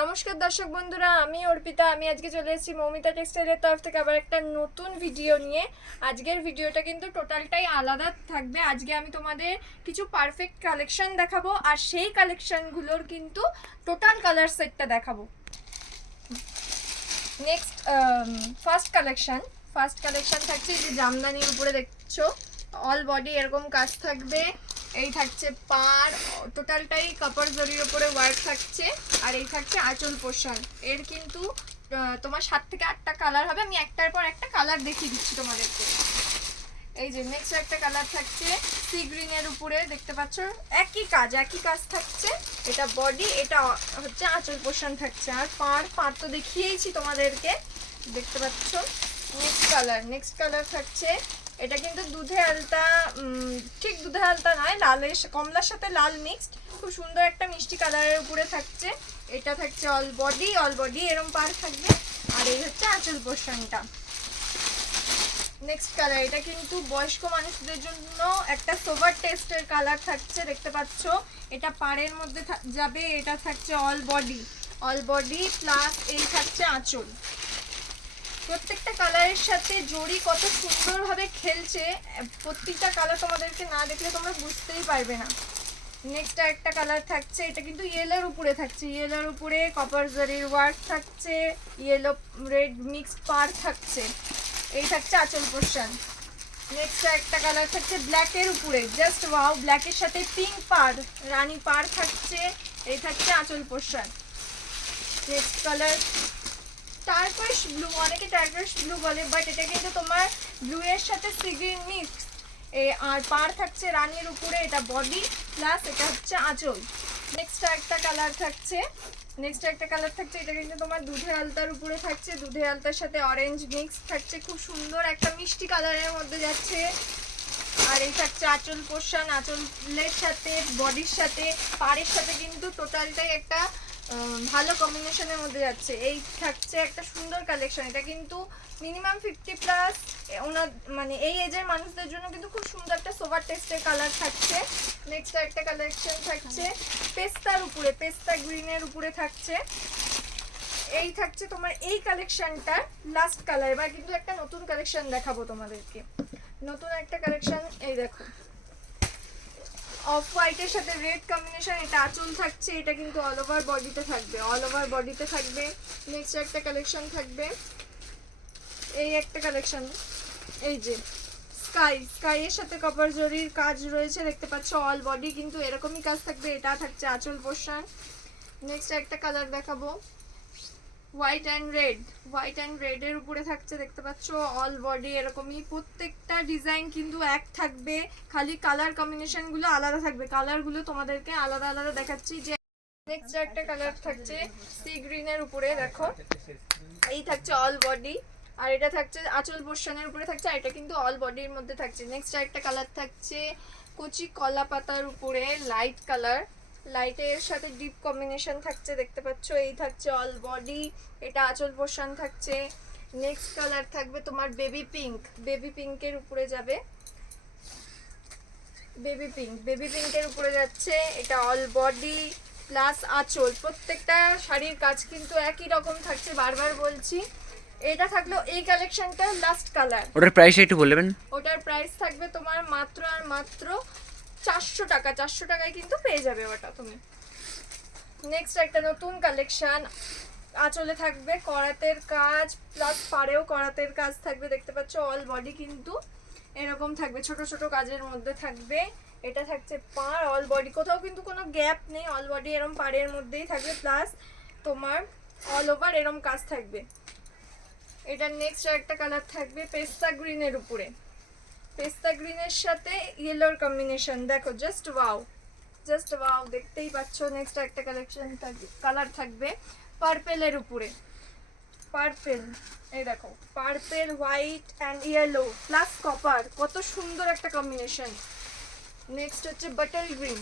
নমস্কার দর্শক বন্ধুরা, আমি অর্পিতা। আমি আজকে চলে এসেছি মৌমিতা টেক্সটাইলের তরফ থেকে আবার একটা নতুন ভিডিও নিয়ে। আজকের ভিডিওটা কিন্তু টোটালটাই আলাদা থাকবে। আজকে আমি তোমাদের কিছু পারফেক্ট কালেকশন দেখাবো আর সেই কালেকশনগুলোর কিন্তু টোটাল কালার সেটটা দেখাবো। Next first collection first collection থাকছে যে জামদানির উপরে দেখছ। অল বডি এরকম কাজ থাকবে। এই থাকছে পার টোটালটাই কাপড় জরির উপরে ওয়ার্ক থাকছে, আর এই থাকছে আঁচল পোষণ এর কিন্তু তোমার সাত থেকে আটটা কালার হবে, আমি একটার পর একটা কালার দেখিয়ে দিচ্ছি তোমাদেরকে। এই যে নেক্সট একটা কালার থাকছে সি গ্রিনের উপরে, দেখতে পাচ্ছ? একই কাজ একই কাজ থাকছে। এটা বডি এটা হচ্ছে আঁচল পোষণ থাকছে। আর পার পার তো দেখিয়েইছি তোমাদেরকে। দেখতে পাচ্ছ? নেক্সট কালার নেক্সট কালার থাকছে এটা কিন্তু দুধে আলতা ঠিক দুধে আলতা নয়, লালের কমলার সাথে লাল মিক্সড খুব সুন্দর একটা মিষ্টি কালারের উপরে থাকছে। এটা থাকছে অল বডি অল বডি এরম পার থাকবে। আর এই হচ্ছে আঁচল পোষণটা নেক্সট কালার এটা কিন্তু বয়স্ক মানুষদের জন্য একটা সোভার টেস্টের কালার থাকছে, দেখতে পাচ্ছ? এটা পাড়ের মধ্যে যাবে, এটা থাকছে all body all body plus এই থাকছে আঁচল। প্রত্যেকটা কালারের সাথে জড়ি কত সুন্দরভাবে খেলছে, প্রত্যেকটা কালার তোমাদেরকে না দেখলে তোমরা বুঝতেই পারবে না। নেক্সট একটা কালার থাকছে, এটা কিন্তু ইয়েলোর উপরে থাকছে। ইয়েলোর উপরে কপার জরির ওয়ার্ক থাকছে ইয়েলো রেড মিক্সড পার থাকছে। এই থাকছে আচল পোর্শন নেক্সট একটা কালার থাকছে ব্ল্যাকের উপরে। জাস্ট ওয়াও ব্ল্যাকের সাথে পিঙ্ক পার রানী পার থাকছে। এই থাকছে আচল portion next colour turquoise blue অনেকে টার্কোয়েশ ব্লু বলে বাট এটা কিন্তু তোমার ব্লু এর সাথে সিগ্রিন মিক্স এ, আর পার থাকছে রানীর উপরে এটা বডি প্লাস এটা হচ্ছে আঁচল। নেক্সট একটা কালার থাকছে নেক্সট একটা কালার থাকছে, এটা কিন্তু তোমার দুধে আলতার উপরে থাকছে, দুধে আলতার সাথে অরেঞ্জ মিক্স থাকছে, খুব সুন্দর একটা মিষ্টি কালারের মধ্যে যাচ্ছে। আর এই থাকছে আঁচল পোষণ আঁচলের সাথে বডির সাথে, পাড়ের সাথে কিন্তু টোটালটাই একটা ভালো কম্বিনেশনের মধ্যে যাচ্ছে। এই থাকছে একটা সুন্দর কালেকশন এটা কিন্তু মিনিমাম ফিফটি প্লাস ওনার মানে এই এজের মানুষদের জন্য কিন্তু খুব সুন্দর একটা সোভার টেস্টের কালার থাকছে। নেক্সট একটা কালেকশন থাকছে, পেস্তার উপরে, পেস্তা গ্রিনের উপরে থাকছে। এই থাকছে তোমার এই কালেকশনটা লাস্ট কালার এবার কিন্তু একটা নতুন কালেকশন দেখাবো তোমাদেরকে। নতুন একটা কালেকশন এই দেখো। অফ হোয়াইটের সাথে রেড কম্বিনেশন এটা আঁচল থাকছে, এটা কিন্তু অল ওভার বডিতে থাকবে। অল ওভার বডিতে থাকবে নেক্সট একটা কালেকশন থাকবে। এই একটা কালেকশন এই যে স্কাই স্কাই এর সাথে কপার জরির কাজ রয়েছে, দেখতে পাচ্ছ অল বডি কিন্তু এরকমই কাজ থাকবে, এটা থাকছে আঁচল পোর্শন নেক্সট একটা কালার দেখাবো। White and red white and রেডের উপরে থাকছে, দেখতে পাচ্ছ? অল বডি এরকমই। প্রত্যেকটা ডিজাইন কিন্তু এক থাকবে। খালি কালার কম্বিনেশনগুলো আলাদা থাকবে। কালারগুলো তোমাদেরকে আলাদা আলাদা দেখাচ্ছি যে নেক্সট একটা কালার থাকছে সি গ্রিনের উপরে, দেখো। এই থাকছে অল বডি আর এটা থাকছে আঁচল পোর্শনের উপরে থাকছে, আর এটা কিন্তু অল বডির মধ্যে থাকছে। নেক্সট একটা কালার থাকছে কচি কলা পাতার উপরে লাইট কালার লাইটের সাথে ডিপ কম্বিনেশন থাকছে দেখতে পাচ্ছ? এই থাকছে অল বডি এটা আঁচল পোর্শন থাকছে। নেক্সট কালার থাকবে তোমার বেবি পিঙ্ক বেবি পিঙ্কের উপরে যাবে। বেবি পিঙ্ক বেবি পিঙ্কের উপরে যাচ্ছে এটা অল বডি প্লাস আঁচল। প্রত্যেকটা শাড়ির কাজ কিন্তু একই রকম থাকছে বারবার বলছি। এটা থাকল এই কালেকশনটা লাস্ট কালার ওটার প্রাইস একটু বলবেন ওটার প্রাইস থাকবে তোমার মাত্র আর মাত্র চারশো টাকা, চারশো টাকায় কিন্তু পেয়ে যাবে ওটা তুমি। নেক্সট একটা নতুন কালেকশন আঁচলে থাকবে করাতের কাজ প্লাস পাড়েও করাতের কাজ থাকবে, দেখতে পাচ্ছ অল বডি কিন্তু এরকম থাকবে, ছোট ছোট কাজের মধ্যে থাকবে। এটা থাকছে পাড় অল বডি কোথাও কিন্তু কোনো গ্যাপ নেই অল বডি এরম পাড়ের মধ্যেই থাকবে প্লাস তোমার অল ওভার এরম কাজ থাকবে। এটা নেক্সট একটা কালার থাকবে, পেস্তা গ্রিনের উপরে। পেস্তা গ্রিনের সাথে ইয়েলোর কম্বিনেশন দেখো জাস্ট ওয়াও জাস্ট ওয়াও দেখতেই পাচ্ছ নেক্সট একটা কালেকশন কালার থাকবে পার্পেলের উপরে। পার্পেল এই দেখো purple white and yellow plus copper কত সুন্দর একটা কম্বিনেশন নেক্সট হচ্ছে বাটল গ্রিন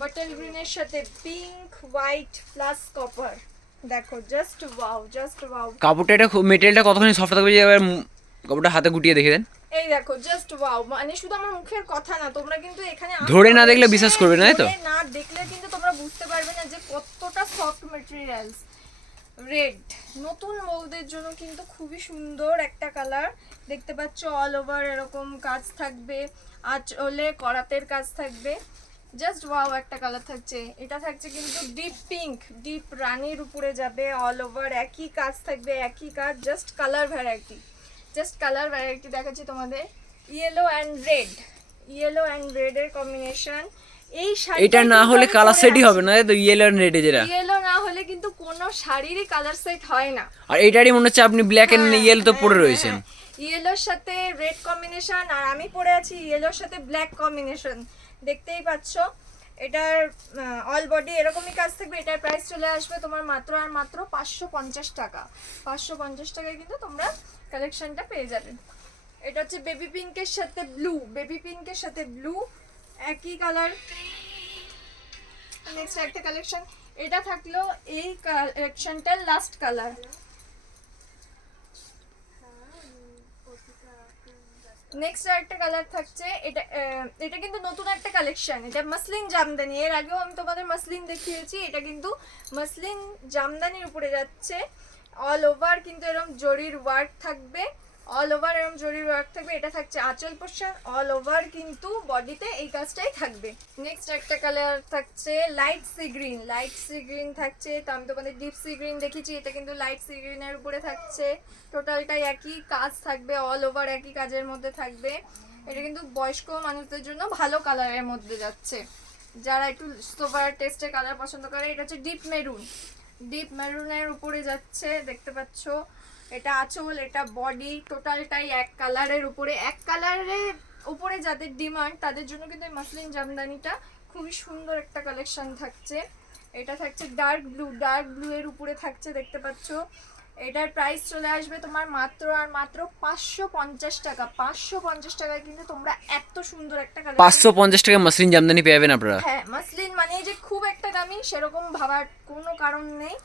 বাটল গ্রিনের সাথে পিঙ্ক হোয়াইট প্লাস কপার দেখো জাস্ট ওয়াও জাস্ট ওয়াও কাপড়টা এটা মেটেরিয়ালটা কতখানি সফট থাকবে যে এবার কাপড়টা হাতে গুটিয়ে দেখে দেন। এই দেখো জাস্ট ওয়াও মানে শুধু আমার মুখের কথা না তোমরা কিন্তু এখানে ধরে না দেখলে বিশ্বাস করবে না, তো? না দেখলে কিন্তু তোমরা বুঝতে পারবে না যে কতটা সফট ম্যাটেরিয়ালস রেড নতুন বউদের জন্য কিন্তু খুবই সুন্দর একটা কালার দেখতে পাচ্ছ অল ওভার এরকম কাজ থাকবে আঁচলে করাতের কাজ থাকবে। জাস্ট ওয়াও একটা কালার থাকছে। এটা থাকছে কিন্তু ডিপ পিঙ্ক ডিপ রানির উপরে যাবে অল ওভার একই কাজ থাকবে একই কাজ just colour variety just colour variety দেখাচ্ছি তোমাদের. Yellow and red yellow and রেডের কম্বিনেশন এই শাড়িটা এটা না হলে কালার সেটই। হবে না তো ইয়েলো রেডে যেটা। ইয়েলো না হলে কিন্তু কোনো শাড়িরই কালার সেট হয় না। আর এটারই মনে হচ্ছে আপনি ব্ল্যাক এন্ড হ্যাঁ, ইয়েলো তো পরে রয়েছেন। ইয়েলোর সাথে রেড কম্বিনেশন আর আমি পরে আছি ইয়েলোর সাথে ব্ল্যাক কম্বিনেশন দেখতেই পাচ্ছ? এটার অল বডি এরকমই কাজ থাকবে, এটার প্রাইস চলে আসবে তোমার মাত্র আর মাত্র পাঁচশো পঞ্চাশ টাকা। পাঁচশো পঞ্চাশ টাকায় কিন্তু তোমরা কালেকশনটা পেয়ে যাবে। এটা হচ্ছে বেবি পিঙ্কের সাথে ব্লু বেবি পিঙ্কের সাথে ব্লু একই কালার নেক্সট একটা কালেকশন এটা থাকল এই কালেকশনটার লাস্ট কালার নেক্সট আরেকটা কালার থাকছে, এটা এটা কিন্তু নতুন একটা কালেকশন এটা মাসলিন জামদানি। এর আগেও আমি তোমাদের মাসলিন দেখিয়েছি, এটা কিন্তু মাসলিন জামদানির উপরে যাচ্ছে। অল ওভার কিন্তু এরকম জরির ওয়ার্ক থাকবে। অল ওভার এরকম জরির ওয়ার্ক থাকবে, এটা থাকছে আঁচল পোর্শন অল ওভার কিন্তু বডিতে এই কাজটাই থাকবে। নেক্সট একটা কালার থাকছে light sea green light sea green থাকছে, তো আমি তোমাদের ডিপ সি গ্রিন দেখেছি এটা কিন্তু লাইট সি গ্রিনের উপরে থাকছে। টোটালটাই একই কাজ থাকবে অল ওভার একই কাজের মধ্যে থাকবে। এটা কিন্তু বয়স্ক মানুষদের জন্য ভালো কালারের মধ্যে যাচ্ছে। যারা একটু সোভার টেস্টের কালার পছন্দ করে, এটা হচ্ছে ডিপ মেরুন ডিপ মেরুনের উপরে যাচ্ছে, দেখতে পাচ্ছ। এটা আঁচল এটা বডি টোটালটাই এক কালারের উপরে। এক কালারের উপরে যাদের ডিমান্ড তাদের জন্য কিন্তু এই মাসলিন জামদানিটা খুবই সুন্দর একটা কালেকশন থাকছে। এটা থাকছে ডার্ক ব্লু ডার্ক ব্লু এর উপরে থাকছে দেখতে পাচ্ছ। এটার প্রাইস চলে আসবে তোমার মাত্র আর মাত্র পাঁচশো পঞ্চাশ টাকা। পাঁচশো পঞ্চাশ টাকায় কিন্তু তোমরা এত সুন্দর একটা পাঁচশো পঞ্চাশ টাকা মাসলিন জামদানি পেয়ে যাবেন আপনারা। হ্যাঁ মাসলিন মানে যে খুব একটা দামি সেরকম ভাবার কোনো কারণ নেই।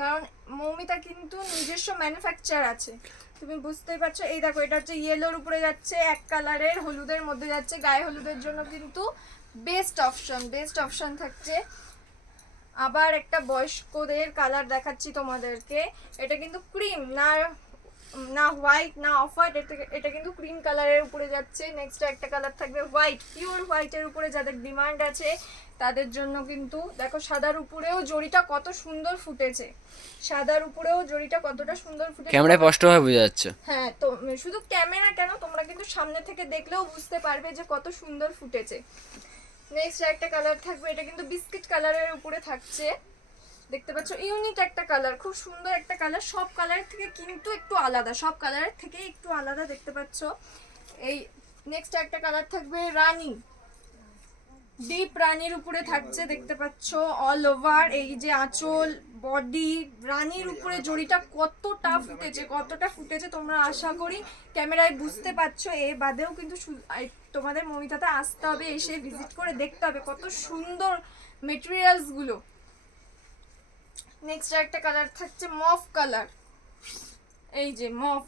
কারণ মৌমিতা কিন্তু নিজস্ব ম্যানুফ্যাকচার আছে। তুমি বুঝতেই পারছ, এই দেখো, এটা হচ্ছে ইয়েলোর উপরে যাচ্ছে, এক কালারের হলুদের মধ্যে যাচ্ছে, গায়ে হলুদের জন্য কিন্তু বেস্ট অপশন বেস্ট অপশন থাকছে। আবার একটা বয়স্কদের কালার দেখাচ্ছি তোমাদেরকে, এটা কিন্তু ক্রিম না না হোয়াইট না অফ হোয়াইট এটা কিন্তু ক্রিম কালারের উপরে যাচ্ছে। নেক্সট একটা কালার থাকবে হোয়াইট পিওর হোয়াইটের উপরে যাদের ডিমান্ড আছে তাদের জন্য কিন্তু দেখো সাদার উপরেও জড়িটা কত সুন্দর ফুটেছে। সাদার উপরেও জড়িটা কতটা সুন্দর ফুটেছে। ক্যামেরায় স্পষ্টভাবে বোঝা যাচ্ছে। হ্যাঁ তো শুধু ক্যামেরা কেন তোমরা কিন্তু সামনে থেকে দেখলেও বুঝতে পারবে যে কত সুন্দর ফুটেছে। নেক্সট একটা কালার থাকবে এটা কিন্তু বিস্কিট কালারের উপরে থাকছে। দেখতে পাচ্ছ ইউনিক একটা কালার খুব সুন্দর একটা কালার সব কালারের থেকে কিন্তু একটু আলাদা সব কালারের থেকে একটু আলাদা দেখতে পাচ্ছ। এই নেক্সট একটা কালার থাকবে রানী। ডিপ রানীর উপরে থাকছে, দেখতে পাচ্ছ অল ওভার এই যে আঁচল বডি রানীর উপরে জড়িটা কতটা ফুটেছে কতটা ফুটেছে তোমরা আশা করি। ক্যামেরায় বুঝতে পারছ, এ বাদেও কিন্তু তোমাদের মমিতাতে আসতে হবে, এসে ভিজিট করে দেখতে হবে কত সুন্দর মেটেরিয়ালসগুলো। নেক্সট একটা কালার থাকছে মফ কালার এই যে মফ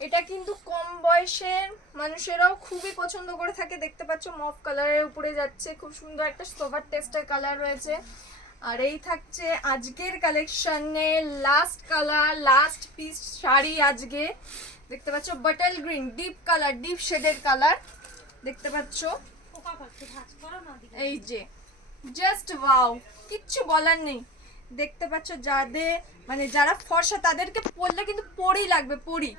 এটা কিন্তু কম বয়সের মানুষেরাও খুবই পছন্দ করে থাকে। দেখতে পাচ্ছ মফ কালারের উপরে যাচ্ছে। খুব সুন্দর একটা সোভার টেস্টের কালার রয়েছে। আর এই থাকছে আজকের কালেকশনে last colour last piece sari আজকে। দেখতে পাচ্ছ bottle green deep colour deep শেডের কালার দেখতে পাচ্ছ? এই যে জাস্ট ওয়াও কিচ্ছু বলার নেই। দেখতে পাচ্ছ যাদের মানে যারা ফর্সা তাদেরকে পরলে কিন্তু পরি লাগবে পরি